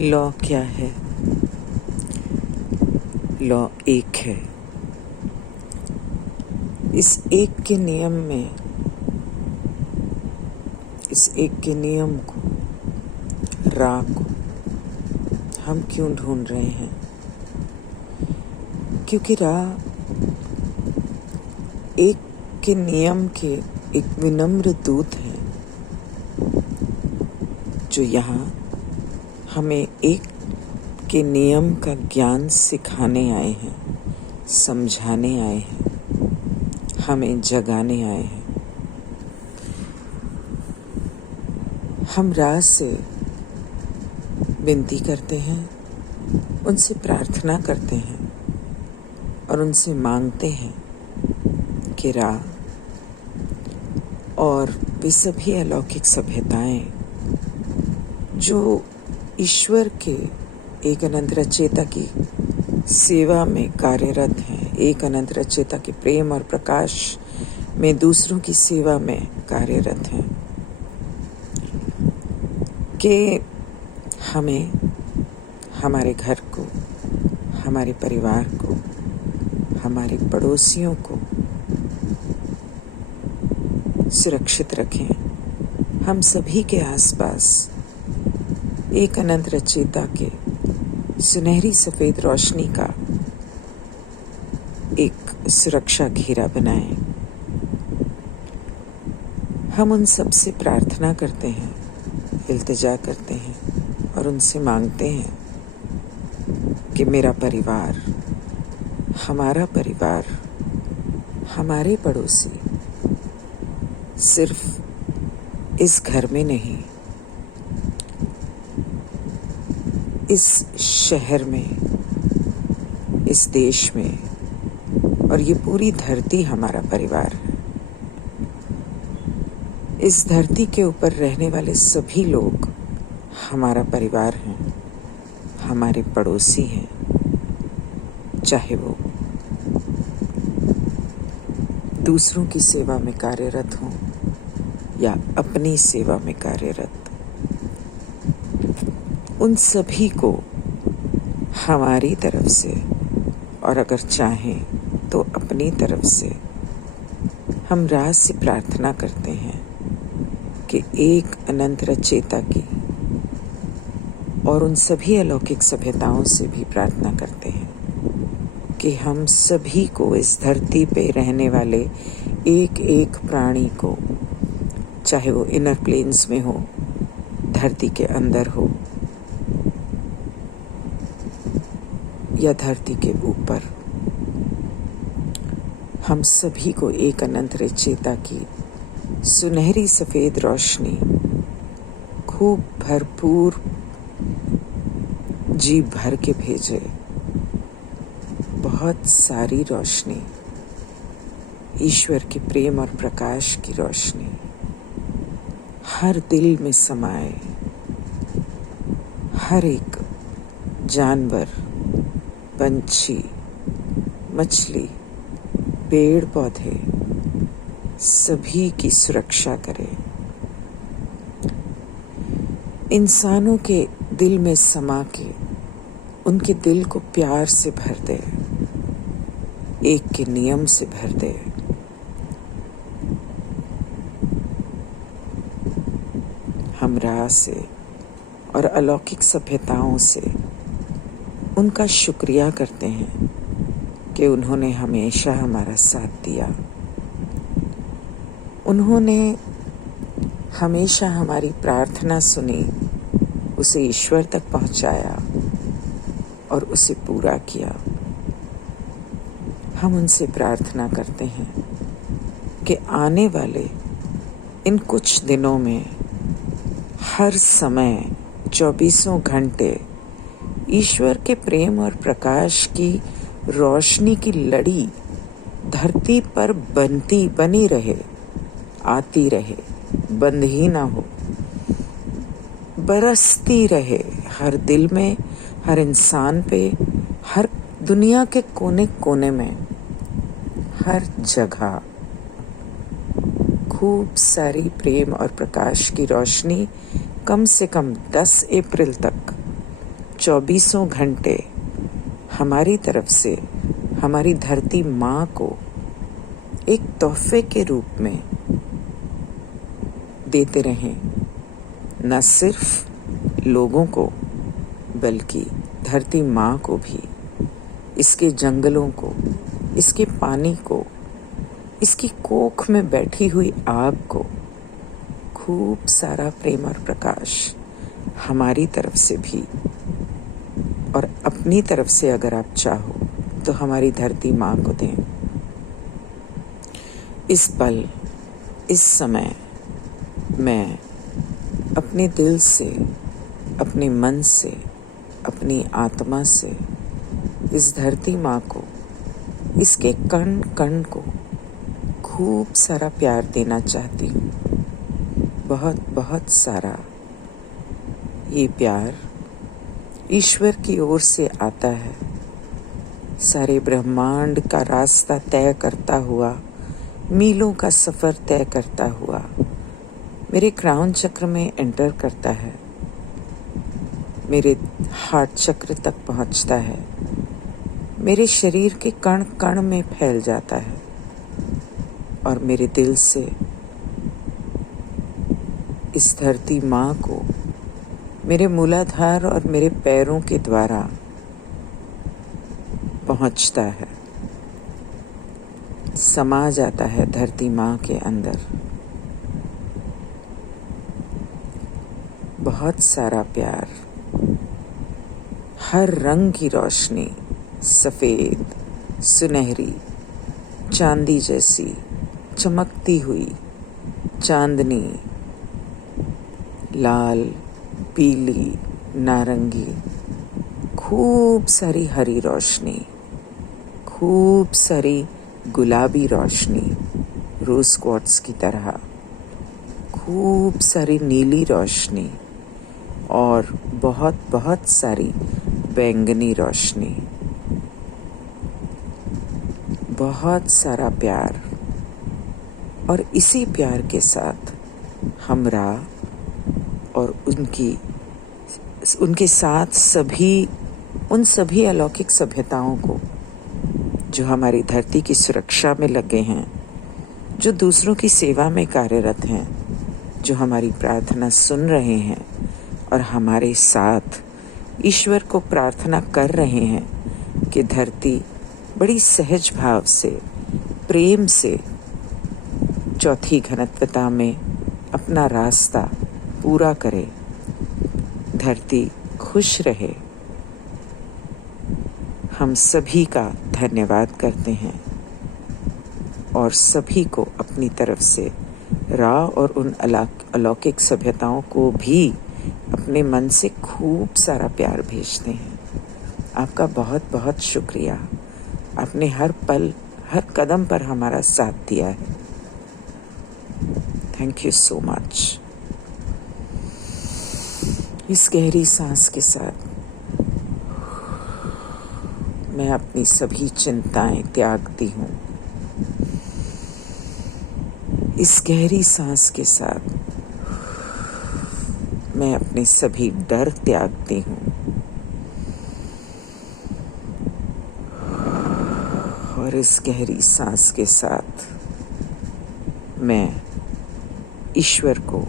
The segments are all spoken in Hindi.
लॉ क्या है? लॉ एक है। इस एक के नियम में, इस एक के नियम को, राह को हम क्यों ढूंढ रहे हैं? क्योंकि राह एक के नियम के एक विनम्र दूत हैं जो यहाँ हमें एक के नियम का ज्ञान सिखाने आए हैं, समझाने आए हैं, हमें जगाने आए हैं। हम राह से विनती करते हैं, उनसे प्रार्थना करते हैं और उनसे मांगते हैं कि राह और वे सभी अलौकिक सभ्यताएं जो ईश्वर के एक अनंत रचयिता की सेवा में कार्यरत हैं, एक अनंत रचयिता के प्रेम और प्रकाश में दूसरों की सेवा में कार्यरत हैं, कि हमें, हमारे घर को, हमारे परिवार को, हमारे पड़ोसियों को सुरक्षित रखें। हम सभी के आसपास एक अनंत रचयिता के सुनहरी सफ़ेद रोशनी का एक सुरक्षा घेरा बनाएं। हम उन सब से प्रार्थना करते हैं, इल्तिजा करते हैं और उनसे मांगते हैं कि मेरा परिवार, हमारा परिवार, हमारे पड़ोसी सिर्फ इस घर में नहीं, इस शहर में, इस देश में और ये पूरी धरती हमारा परिवार है। इस धरती के ऊपर रहने वाले सभी लोग हमारा परिवार हैं, हमारे पड़ोसी हैं, चाहे वो दूसरों की सेवा में कार्यरत हों या अपनी सेवा में कार्यरत। उन सभी को हमारी तरफ से और अगर चाहें तो अपनी तरफ से हम राह से प्रार्थना करते हैं कि एक अनंत रचयिता की और उन सभी अलौकिक सभ्यताओं से भी प्रार्थना करते हैं कि हम सभी को, इस धरती पे रहने वाले एक एक प्राणी को, चाहे वो इनर प्लेन्स में हो, धरती के अंदर हो या धरती के ऊपर, हम सभी को एक अनंत रचयिता की सुनहरी सफ़ेद रोशनी खूब भरपूर जी भर के भेजे। बहुत सारी रोशनी, ईश्वर के प्रेम और प्रकाश की रोशनी हर दिल में समाए। हर एक जानवर, पंछी, मछली, पेड़ पौधे सभी की सुरक्षा करे। इंसानों के दिल में समा के उनके दिल को प्यार से भर दे, एक के नियम से भर दे। हम राह से और अलौकिक सभ्यताओं से उनका शुक्रिया करते हैं कि उन्होंने हमेशा हमारा साथ दिया। उन्होंने हमेशा हमारी प्रार्थना सुनी, उसे ईश्वर तक पहुंचाया और उसे पूरा किया। हम उनसे प्रार्थना करते हैं कि आने वाले इन कुछ दिनों में हर समय 24 घंटे ईश्वर के प्रेम और प्रकाश की रोशनी की लड़ी धरती पर बनी रहे, आती रहे, बंद ही ना हो, बरसती रहे हर दिल में, हर इंसान पे, हर दुनिया के कोने कोने में, हर जगह खूब सारी प्रेम और प्रकाश की रोशनी कम से कम 10 अप्रैल तक 24 घंटे हमारी तरफ से हमारी धरती माँ को एक तोहफे के रूप में देते रहें, न सिर्फ लोगों को बल्कि धरती माँ को भी, इसके जंगलों को, इसके पानी को, इसकी कोख में बैठी हुई आग को खूब सारा प्रेम और प्रकाश हमारी तरफ से भी, और अपनी तरफ से अगर आप चाहो तो हमारी धरती माँ को दें। इस पल, इस समय मैं अपने दिल से, अपने मन से, अपनी आत्मा से इस धरती माँ को, इसके कण कण को खूब सारा प्यार देना चाहती हूँ, बहुत बहुत सारा। ये प्यार ईश्वर की ओर से आता है, सारे ब्रह्मांड का रास्ता तय करता हुआ, मीलों का सफ़र तय करता हुआ मेरे क्राउन चक्र में एंटर करता है, मेरे हार्ट चक्र तक पहुंचता है, मेरे शरीर के कण कण में फैल जाता है और मेरे दिल से इस धरती माँ को मेरे मूलाधार और मेरे पैरों के द्वारा पहुंचता है, समा जाता है धरती माँ के अंदर। बहुत सारा प्यार, हर रंग की रोशनी, सफ़ेद, सुनहरी, चांदी जैसी चमकती हुई चांदनी, लाल, पीली, नारंगी, खूब सारी हरी रोशनी, खूब सारी गुलाबी रोशनी, रोज़ क्वार्ट्स की तरह, खूब सारी नीली रोशनी और बहुत बहुत सारी बैंगनी रोशनी, बहुत सारा प्यार। और इसी प्यार के साथ हमरा और उनके साथ उन सभी अलौकिक सभ्यताओं को जो हमारी धरती की सुरक्षा में लगे हैं, जो दूसरों की सेवा में कार्यरत हैं, जो हमारी प्रार्थना सुन रहे हैं और हमारे साथ ईश्वर को प्रार्थना कर रहे हैं कि धरती बड़ी सहज भाव से, प्रेम से चौथी घनत्वता में अपना रास्ता पूरा करे, धरती खुश रहे। हम सभी का धन्यवाद करते हैं और सभी को अपनी तरफ से रा और उन अलौकिक सभ्यताओं को भी अपने मन से खूब सारा प्यार भेजते हैं। आपका बहुत बहुत शुक्रिया, आपने हर पल, हर कदम पर हमारा साथ दिया है। Thank you so much. इस गहरी सांस के साथ मैं अपनी सभी चिंताएं त्यागती हूँ। इस गहरी सांस के साथ मैं अपने सभी डर त्यागती हूँ और इस गहरी सांस के साथ मैं ईश्वर को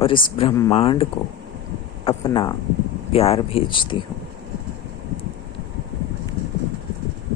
और इस ब्रह्मांड को अपना प्यार भेजती हूँ।